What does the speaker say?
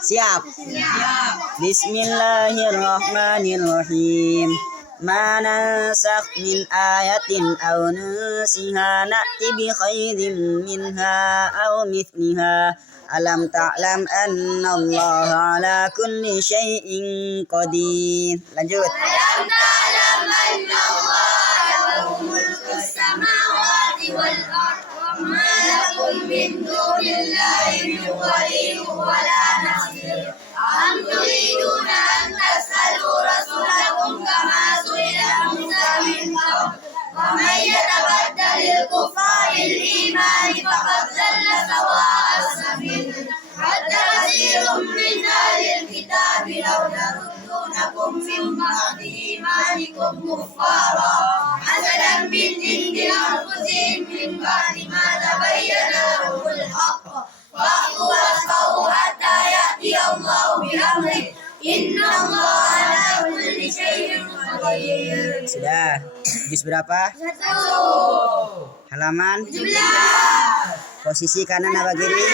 Siap. Bismillahirrahmanirrahim. Ma nansakh min ayatin aw nunsiha na'ti bi khairin minha aw mithliha. Alam ta'lam anna Allah ala kulli syai'in qadir. Lanjut. Alam ta'lam anna Allah lahu mulku samawati wal ardh wa ma lakum min dunillahi min waliyyin wa la nasir. Am turiduna an tas'alu rasulakum kama su'ila Musa min qabl wa man yatabaddalil kuffaril imani faqad dhalla sawa'as sabil. Hatta katsirun min ahlil kitabi law yaruddunakum min ba'di imanikum kuffara hasadan min indi anfusihim min ba'di ma tabayyana lahumul haqq fa'fu wasfahu hatta ya'ti Allahu bi amrih. Inna Allah ala kulli syai'in qadir. Sudah. Juz berapa? 1. Halaman 17. posisi kanan apa kiri?